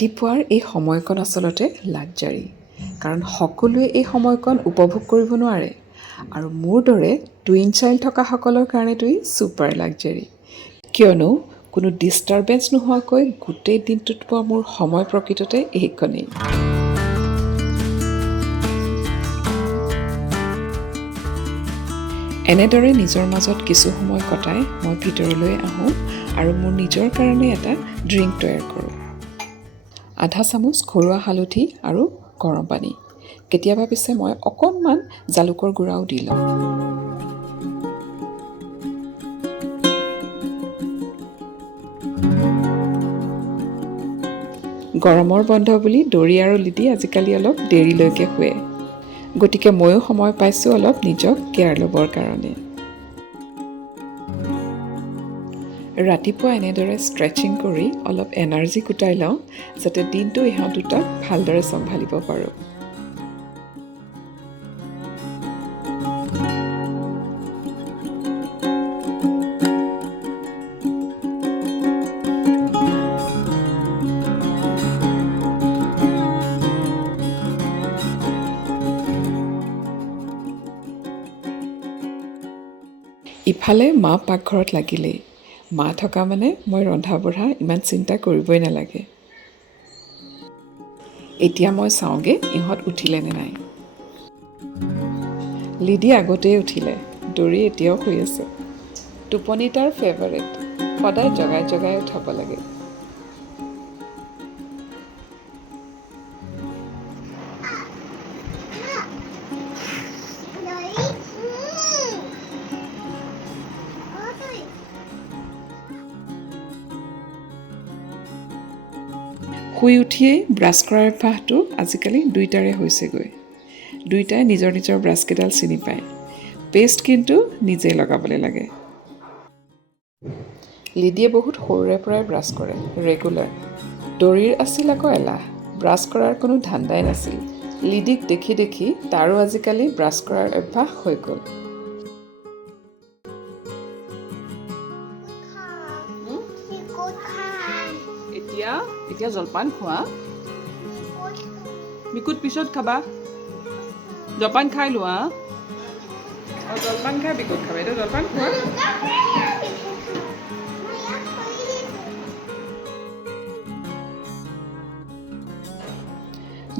ৰাতিপুৱাৰ এই সময়কণ আচলতে লাক্সাৰী, কাৰণ সকলোৱে এই সময়কণ উপভোগ কৰিব নোৱাৰে আৰু মোৰ দৰে টুইন চাইল্ড থকাসকলৰ কাৰণেতো ই ছুপাৰ লাক্সাৰী, কিয়নো কোনো ডিষ্টাৰ্বেঞ্চ নোহোৱাকৈ গোটেই দিনটোত পোৱা মোৰ সময় প্ৰকৃততে এইকণেই। এনেদৰে নিজৰ মাজত কিছু সময় কটাই মই ভিতৰলৈ আহোঁ আৰু মোৰ নিজৰ কাৰণে এটা ড্ৰিংক তৈয়াৰ কৰোঁ। আধা চামুচ ঘৰুৱা হালধি আৰু গৰম পানী, কেতিয়াবা পিছে মই অকণমান জালুকৰ গুড়াও দি লওঁ। গৰমৰ বন্ধ বুলি দৰি আৰু লিডি আজিকালি অলপ দেৰিলৈকে শুৱে, গতিকে ময়ো সময় পাইছোঁ অলপ নিজক কেয়াৰ ল'বৰ কাৰণে। ৰাতিপুৱা এনেদৰে ষ্ট্ৰেচিং কৰি অলপ এনাৰ্জি গোটাই লওঁ, যাতে দিনটো ইহঁত দুটাক ভালদৰে চম্ভালিব পাৰোঁ। ইফালে মা পাকঘৰত লাগিলেই। মা থকা মানে মই ৰন্ধা বঢ়া ইমান চিন্তা কৰিবই নালাগে। এতিয়া মই চাওঁগৈ ইহঁত উঠিলে নে নাই। লিডি আগতেই উঠিলে, দৰি এতিয়াও শুই আছে। টোপনি তাৰ ফেভাৰেট, সদায় জগাই জগাই উঠাব লাগে। শুই উঠিয়েই ব্ৰাছ কৰাৰ অভ্যাসটো আজিকালি দুইটাৰে হৈছেগৈ। দুইটাই নিজৰ নিজৰ ব্ৰাছকেইডাল চিনি পায়, পেষ্ট কিন্তু নিজেই লগাবলৈ লাগে। লিডিয়ে বহুত সৰুৰে পৰাই ব্ৰাছ কৰে, ৰেগুলাৰ। দৰিৰ আছিল আকৌ এলাহ, ব্ৰাছ কৰাৰ কোনো ধান্দাই নাছিল। লিডিক দেখি দেখি তাৰো আজিকালি ব্ৰাছ কৰাৰ অভ্যাস হৈ গ'ল। এতিয়া জলপান খোৱা, মিকুত পিছত খাবা। জলপান খাই লোৱা, জলপান খাই বিকুত খাবা। এতিয়া জলপান খোৱা।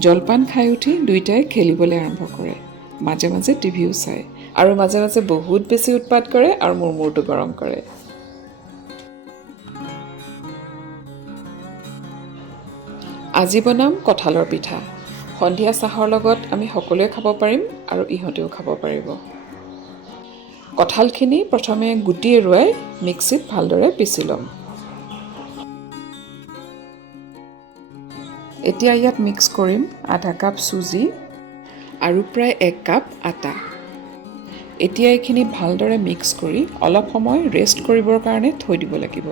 জলপান খাই উঠি দুইটাই খেলিবলৈ আৰম্ভ কৰে, মাজে মাজে টিভিও চায় আৰু মাজে মাজে বহুত বেছি উৎপাত কৰে আৰু মোৰ মূৰটো গৰম কৰে। আজি বনাম কঁঠালৰ পিঠা। সন্ধিয়া চাহৰ লগত আমি সকলোৱে খাব পাৰিম আৰু ইহঁতেও খাব পাৰিব। কঁঠালখিনি প্ৰথমে গুটি এৰুৱাই মিক্সিত ভালদৰে পিচি ল'ম। এতিয়া ইয়াত মিক্স কৰিম আধা কাপ চুজি আৰু প্ৰায় 1 কাপ আটা। এতিয়া এইখিনি ভালদৰে মিক্স কৰি অলপ সময় ৰেষ্ট কৰিবৰ কাৰণে থৈ দিব লাগিব।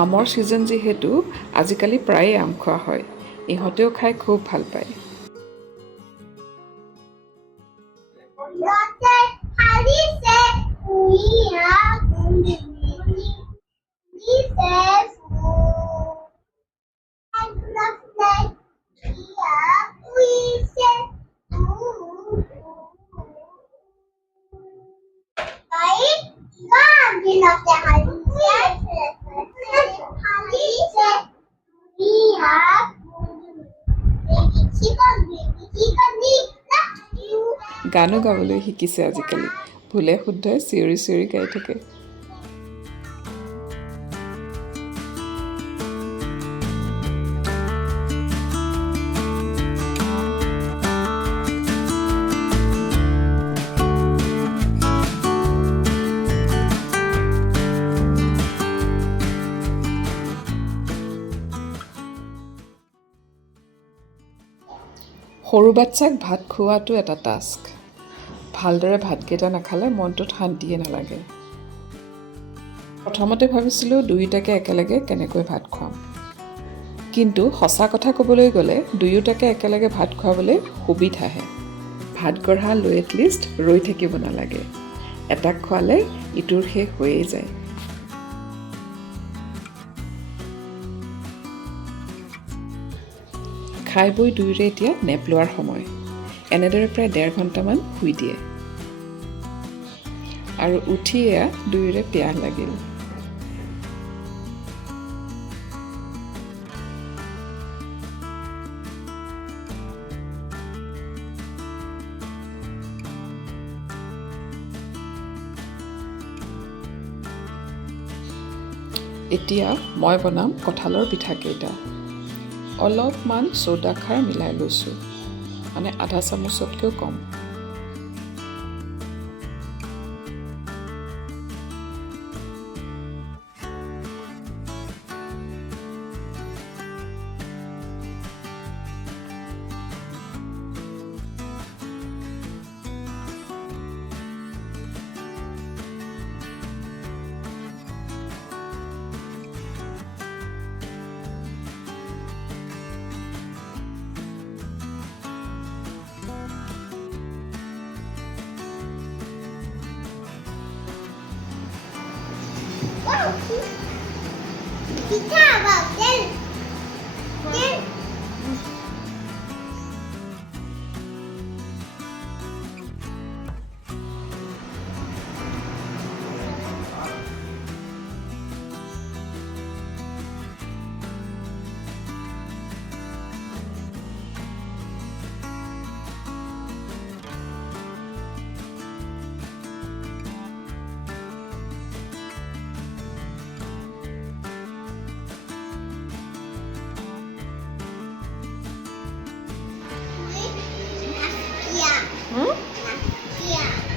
আমৰ ছিজন যিহেতু আজিকালি প্ৰায়ে আম খোৱা হয়, ইহঁতেও খাই খুব ভাল পায়। গানো গাবলৈ শিকিছে আজিকালি, ভুলে শুদ্ধই চিঞৰি চিঞৰি গাই থাকে। সৰু বাচ্চাক ভাত খুওৱাটো এটা টাস্ক। ভালদৰে ভাতকেইটা নাখালে মনটোত শান্তিয়ে নালাগে। প্ৰথমতে ভাবিছিলোঁ দুয়োটাকে একেলগে কেনেকৈ ভাত খুৱাম, কিন্তু সঁচা কথা ক'বলৈ গ'লে দুয়োটাকে একেলগে ভাত খুৱাবলৈ সুবিধাহে। ভাত গঢ়া লৈ এটলিষ্ট ৰৈ থাকিব নালাগে। এটাক খোৱালে ইটোৰ শেষ হৈয়ে যায়। খাই বৈ দুয়োৰে এতিয়া নেপ লোৱাৰ সময়। এনেদৰে প্ৰায় 1.5 ঘণ্টামান শুই দিয়ে আৰু উঠি এয়া দুয়োৰে পিয়াহ লাগিল। এতিয়া মই বনাম কঁঠালৰ পিঠাকেইটা। অলপমান চ'ডা খাৰ মিলাই লৈছোঁ, মানে আধা চামুচতকৈও কম। Kita vào trên trên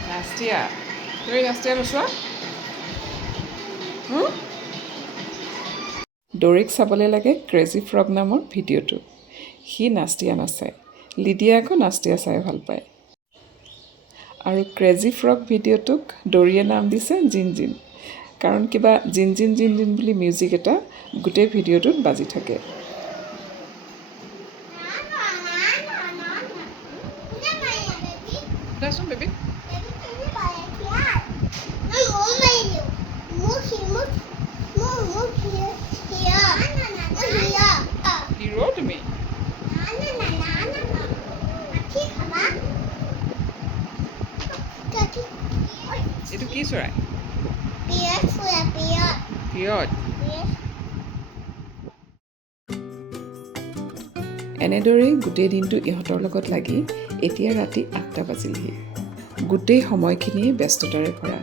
নাষ্টিয়া, তুমি নাষ্টিয়া নোচোৱা? ডৰিক চাবলৈ লাগে ক্ৰেজি ফ্ৰগ নামৰ ভিডিঅ'টো। সি নাষ্টিয়া নাচায়, লিডিয়া আকৌ নাষ্টিয়া চাই ভাল পায়। আৰু ক্ৰেজি ফ্ৰগ ভিডিঅ'টোক ডৰিয়ে নাম দিছে জিন জিন, কাৰণ কিবা জিন জিন জিন জিন বুলি মিউজিক এটা গোটেই ভিডিঅ'টোত বাজি থাকে। দেচোন বেবী। হিৰো তুমি। এইটো কি চৰাই? পিয়ত। এনেদৰেই গোটেই দিনটো ইহঁতৰ লগত লাগি এতিয়া ৰাতি 8টা বাজিলহি। গোটেই সময়খিনিয়ে ব্যস্ততাৰে ভৰা।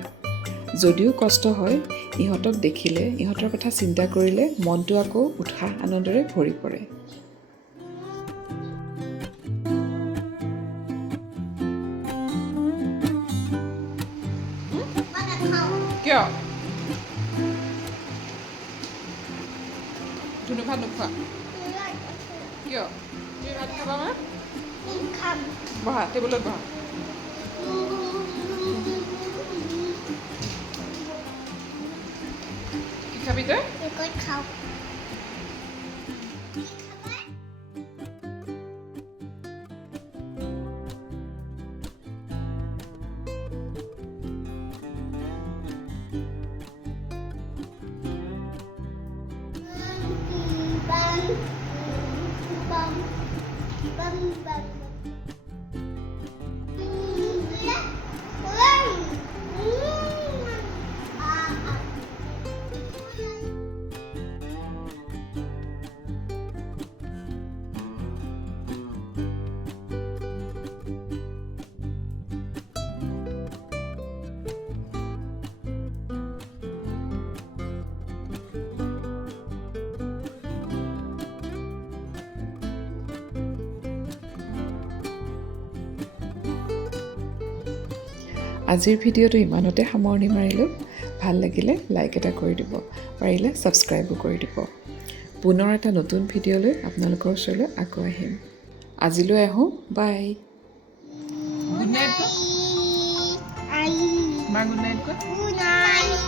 যদিও কষ্ট হয়, ইহঁতক দেখিলে, ইহঁতৰ কথা চিন্তা কৰিলে মনটো আকৌ উৎসাহ আনন্দৰে ভৰি পৰে। কিয়? ধুনু ভাত নোখোৱা? কিয়? তুমি ভাত খাবা মা? বহা, টেবুলত বহা। কি খাবি তই? খাওঁ। আজিৰ ভিডিঅ'টো ইমানতে সামৰণি মাৰিলোঁ। ভাল লাগিলে লাইক এটা কৰি দিব, পাৰিলে ছাবস্ক্ৰাইবো কৰি দিব। পুনৰ এটা নতুন ভিডিঅ'লৈ আপোনালোকৰ ওচৰলৈ আকৌ আহিম। আজিলৈ আহোঁ, বাই। Good night. মা গুড নাইট। Good night.